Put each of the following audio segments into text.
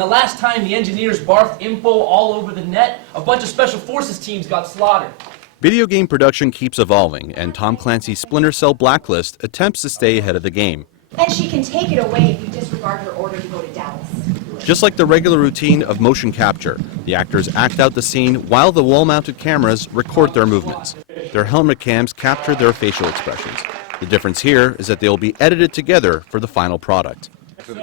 And the last time the engineers barfed info all over the net, a bunch of special forces teams got slaughtered. Video game production keeps evolving, and Tom Clancy's Splinter Cell Blacklist attempts to stay ahead of the game. And she can take it away if you disregard her order to go to Dallas. Just like the regular routine of motion capture, the actors act out the scene while the wall-mounted cameras record their movements. Their helmet cams capture their facial expressions. The difference here is that they will be edited together for the final product.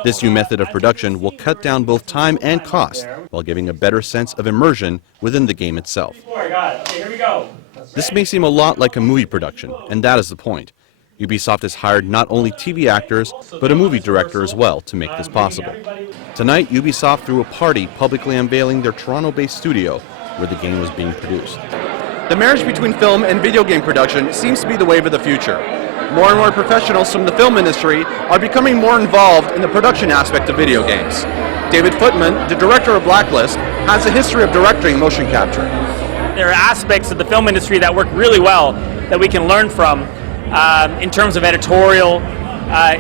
This new method of production will cut down both time and cost, while giving a better sense of immersion within the game itself. This may seem a lot like a movie production, and that is the point. Ubisoft has hired not only TV actors, but a movie director as well to make this possible. Tonight, Ubisoft threw a party publicly unveiling their Toronto-based studio where the game was being produced. The marriage between film and video game production seems to be the wave of the future. More and more professionals from the film industry are becoming more involved in the production aspect of video games. David Footman, the director of Blacklist, has a history of directing motion capture. There are aspects of the film industry that work really well that we can learn from in terms of editorial,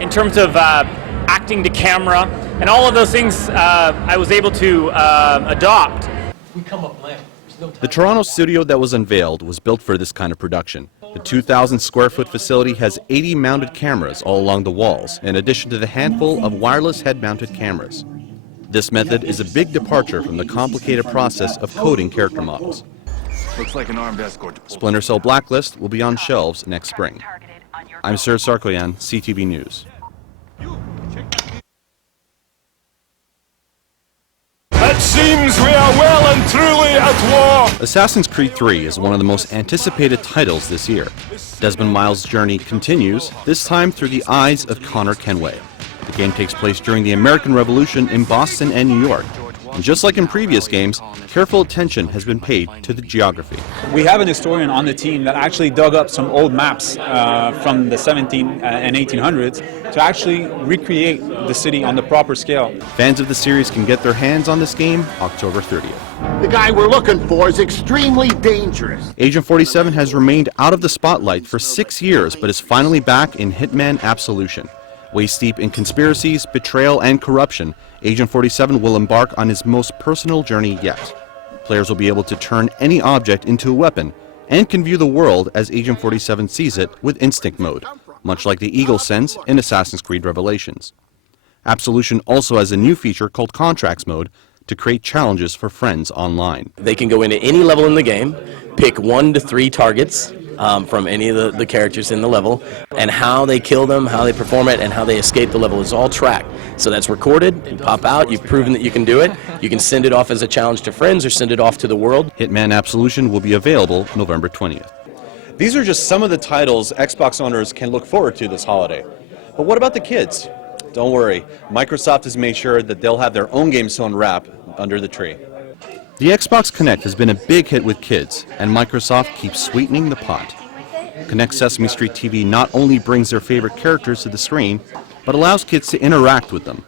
in terms of acting to camera, and all of those things I was able to adopt. We come up lame. The Toronto studio that was unveiled was built for this kind of production. The 2,000 square foot facility has 80 mounted cameras all along the walls, in addition to the handful of wireless head-mounted cameras. This method is a big departure from the complicated process of coding character models. Looks like an armed escort. Splinter Cell Blacklist will be on shelves next spring. I'm Sir Sarkoyan, CTV News. It seems we are well and truly at war. Assassin's Creed 3 is one of the most anticipated titles this year. Desmond Miles' journey continues, this time through the eyes of Connor Kenway. The game takes place during the American Revolution in Boston and New York. And just like in previous games, careful attention has been paid to the geography. We have an historian on the team that actually dug up some old maps from the 17 and 1800s to actually recreate the city on the proper scale. Fans of the series can get their hands on this game October 30th. The guy we're looking for is extremely dangerous. Agent 47 has remained out of the spotlight for 6 years, but is finally back in Hitman Absolution. Waist-deep in conspiracies, betrayal, and corruption, Agent 47 will embark on his most personal journey yet. Players will be able to turn any object into a weapon and can view the world as Agent 47 sees it with instinct mode, much like the Eagle sense in Assassin's Creed Revelations. Absolution also has a new feature called Contracts Mode to create challenges for friends online. They can go into any level in the game, pick 1 to 3 targets from any of the characters in the level, and how they kill them, how they perform it, and how they escape the level is all tracked. So that's recorded, you pop out, you've proven that you can do it, you can send it off as a challenge to friends or send it off to the world. Hitman Absolution will be available November 20th. These are just some of the titles Xbox owners can look forward to this holiday. But what about the kids? Don't worry, Microsoft has made sure that they'll have their own game sewn wrap under the tree. The Xbox Kinect has been a big hit with kids, and Microsoft keeps sweetening the pot. Kinect Sesame Street TV not only brings their favorite characters to the screen, but allows kids to interact with them.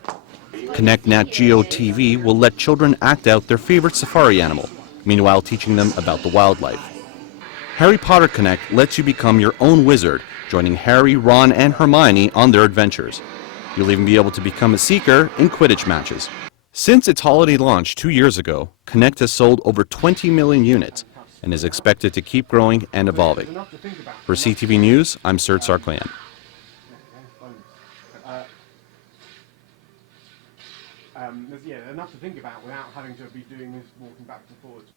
Kinect Nat Geo TV will let children act out their favorite safari animal, meanwhile teaching them about the wildlife. Harry Potter Kinect lets you become your own wizard, joining Harry, Ron, and Hermione on their adventures. You'll even be able to become a seeker in Quidditch matches. Since its holiday launch 2 years ago, Kinect has sold over 20 million units and is expected to keep growing and evolving. For CTV News, I'm Sir Sarkoyan. Yeah, enough to think about without having to be doing this walking backwards and forwards.